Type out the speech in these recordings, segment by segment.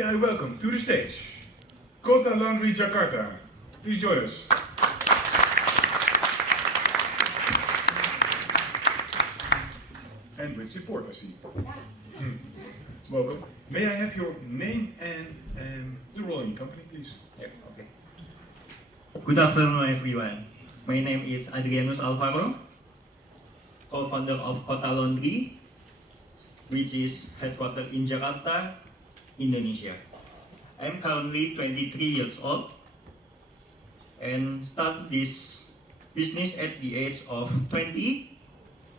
may I welcome to the stage Kota Laundry Jakarta. Please join us. And with support, I see. Welcome. May I have your name and the role in your company, please? Yeah, okay. Good afternoon, everyone. My name is Adrianus Alvaro, co-founder of Kota Laundry, which is headquartered in Jakarta, Indonesia. I'm currently 23 years old and started this business at the age of 20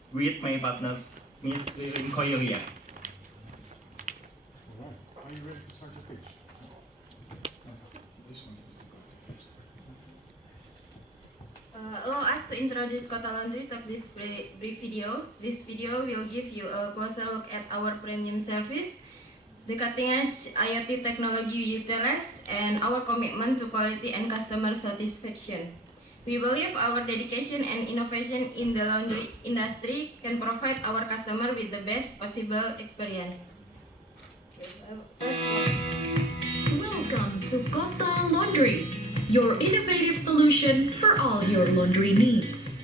with my partners in Korea. Are you ready to start your pitch? Allow us to introduce Kota Laundry to this brief video. This video will give you a closer look at our premium service, the cutting-edge IoT technology we utilize, and our commitment to quality and customer satisfaction. We believe our dedication and innovation in the laundry industry can provide our customer with the best possible experience. Welcome to Kota Laundry, your innovative solution for all your laundry needs.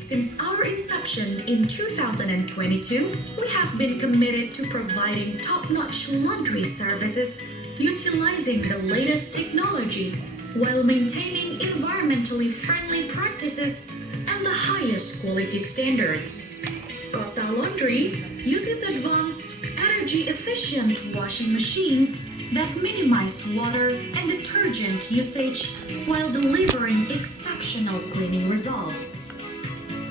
Since our inception in 2022, we have been committed to providing top-notch laundry services utilizing the latest technology while maintaining environmentally friendly practices and the highest quality standards. Kota Laundry uses advanced, energy-efficient washing machines that minimize water and detergent usage while delivering exceptional cleaning results.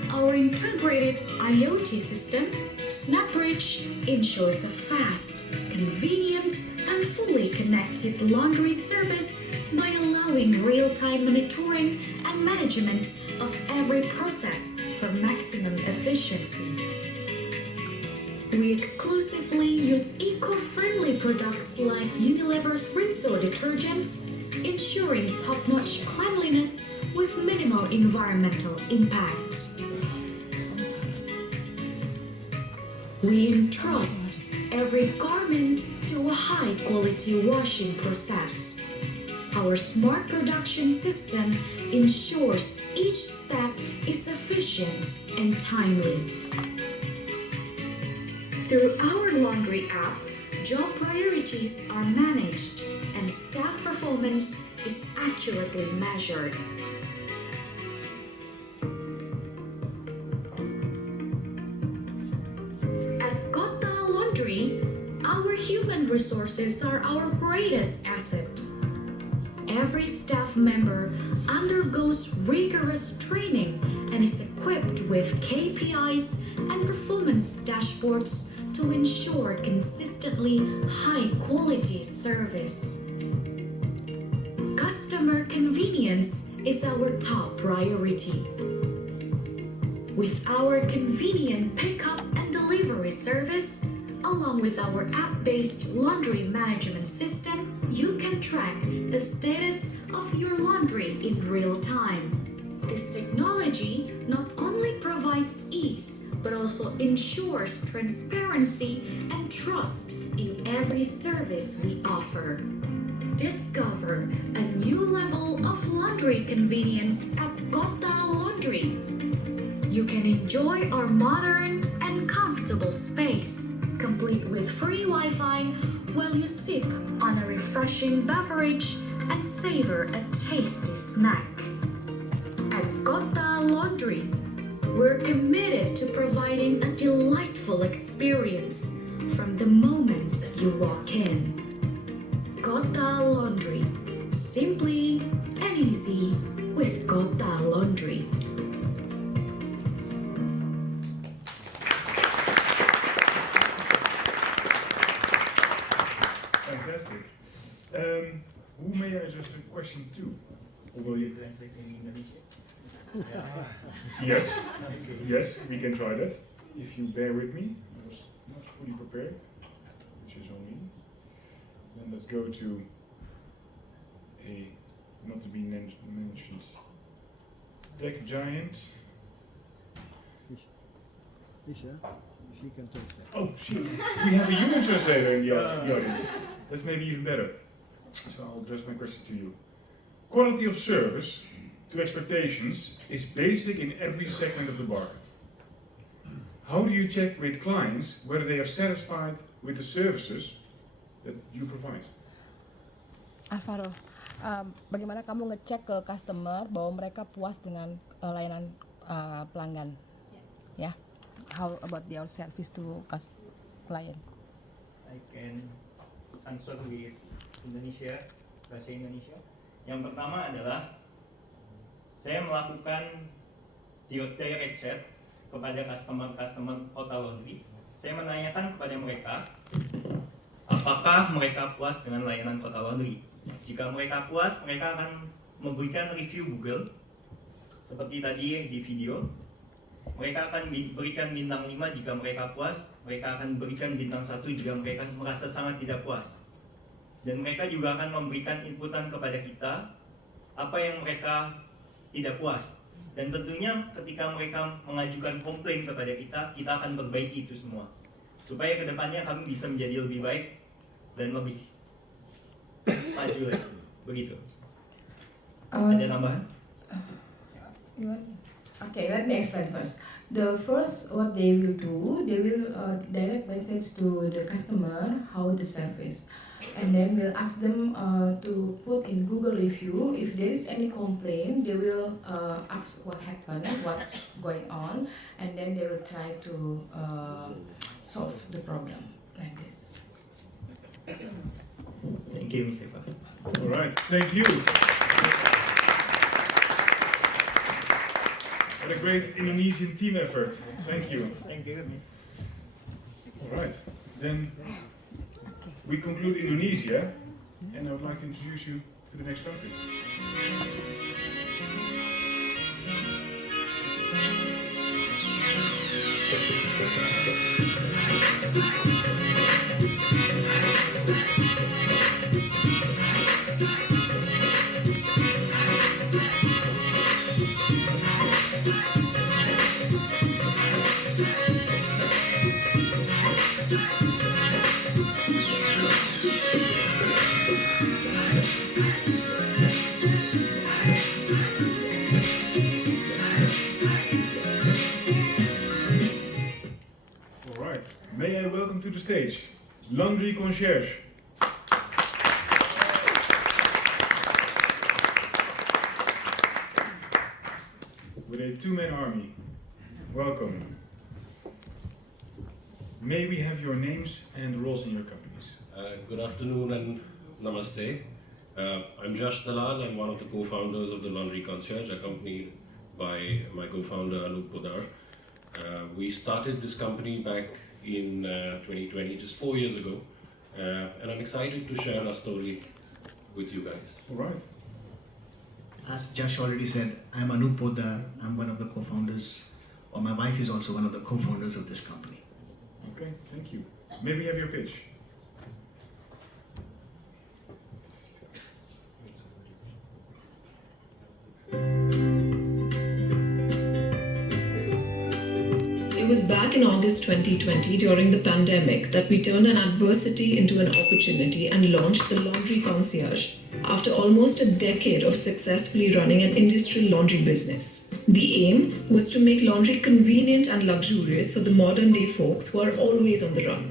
Our integrated IoT system, SnapBridge, ensures a fast, convenient, and fully connected laundry service by allowing real-time monitoring and management of every process for maximum efficiency. We exclusively use eco-friendly products like Unilever's Rinso detergents, ensuring top-notch cleanliness with minimal environmental impact. We entrust every garment to a high-quality washing process. Our smart production system ensures each step is efficient and timely. Through our laundry app, job priorities are managed and staff performance is accurately measured. At Kota Laundry, our human resources are our greatest asset. Every staff member undergoes rigorous training and is equipped with KPIs and performance dashboards to ensure consistently high-quality service. Customer convenience is our top priority. With our convenient pickup and delivery service, along with our app-based laundry management system, you can track the status of your laundry in real time. This technology not only provides ease, but also ensures transparency and trust in every service we offer. Discover a new level of laundry convenience at Kota Laundry. You can enjoy our modern and comfortable space, complete with free Wi-Fi, while you sip on a refreshing beverage and savor a tasty snack. At Kota Laundry, we're committed to providing a delightful experience from the moment you walk in. Kota Laundry, simply and easy with Kota Laundry. Fantastic. Who may I address a question to? Or will you translate in Indonesian? Yes, yes, we can try that. If you bear with me, I was not fully prepared, which is on me. Then let's go to a not to be mentioned tech giant. Lisa, she can translate. Oh, she, we have a human translator in the audience. That's maybe even better. So I'll address my question to you. Quality of service to expectations is basic in every segment of the market. How do you check with clients whether they are satisfied with the services that you provide? Alvaro, bagaimana kamu ngecek ke customer bahwa mereka puas dengan layanan pelanggan? Ya, how about your service to client? I can answer with Indonesia, bahasa Indonesia. Yang pertama adalah saya melakukan direct chat kepada customer Kota Laundry. Saya menanyakan kepada mereka apakah mereka puas dengan layanan Kota Laundry. Jika mereka puas, mereka akan memberikan review Google seperti tadi di video. Mereka akan berikan bintang 5 jika mereka puas, mereka akan berikan bintang 1 jika mereka merasa sangat tidak puas. Dan mereka juga akan memberikan inputan kepada kita apa yang mereka tidak puas. Dan tentunya ketika mereka mengajukan komplain kepada kita akan perbaiki itu semua. Supaya kedepannya kami bisa menjadi lebih baik dan lebih maju lagi. Begitu. Ada tambahan? Okay, let me explain first. The first, what they will do, they will direct message to the customer how the service, and then we'll ask them to put in Google review. If there is any complaint, they will ask what happened, what's going on, and then they will try to solve the problem like this. Thank you, Mr. Eva. All right, thank you. What a great Indonesian team effort. Thank you. Thank you, Miss. All right, then we conclude Indonesia, and I would like to introduce you to the next country. May I welcome to the stage, Laundry Concierge. With a two-man army, welcome. May we have your names and roles in your companies? Good afternoon and namaste. I'm Jash Dalal. I'm one of the co-founders of the Laundry Concierge, accompanied by my co-founder Anup Podar. We started this company back in 2020, just 4 years ago, and I'm excited to share our story with you guys. All right. As Josh already said, I'm Anup Podar. I'm one of the co-founders, or my wife is also one of the co-founders of this company. Okay, thank you. May we have your pitch? It was back in August 2020 during the pandemic that we turned an adversity into an opportunity and launched the Laundry Concierge after almost a decade of successfully running an industrial laundry business. The aim was to make laundry convenient and luxurious for the modern day folks who are always on the run.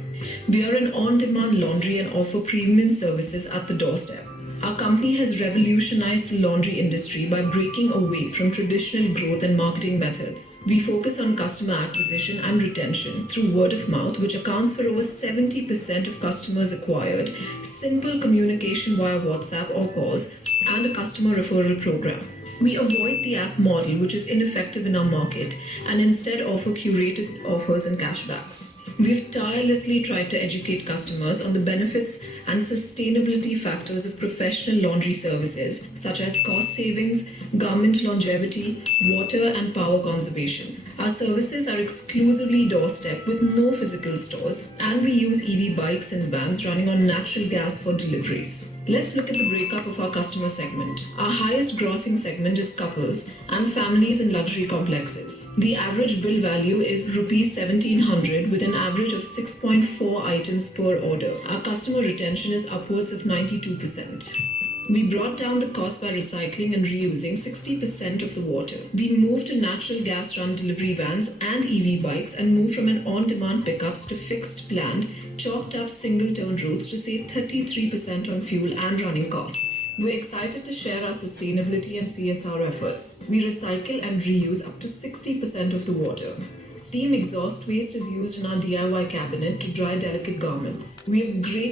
We are an on-demand laundry and offer premium services at the doorstep. Our company has revolutionized the laundry industry by breaking away from traditional growth and marketing methods. We focus on customer acquisition and retention through word of mouth, which accounts for over 70% of customers acquired, simple communication via WhatsApp or calls, and a customer referral program. We avoid the app model, which is ineffective in our market, and instead offer curated offers and cashbacks. We've tirelessly tried to educate customers on the benefits and sustainability factors of professional laundry services, such as cost savings, garment longevity, water and power conservation. Our services are exclusively doorstep with no physical stores, and we use EV bikes and vans running on natural gas for deliveries. Let's look at the breakup of our customer segment. Our highest grossing segment is couples and families in luxury complexes. The average bill value is Rs 1700 with an average of 6.4 items per order. Our customer retention is upwards of 92%. We brought down the cost by recycling and reusing 60% of the water. We moved to natural gas run delivery vans and EV bikes and moved from an on-demand pickups to fixed planned, chalked up single-turn routes to save 33% on fuel and running costs. We're excited to share our sustainability and CSR efforts. We recycle and reuse up to 60% of the water. Steam exhaust waste is used in our DIY cabinet to dry delicate garments. We have great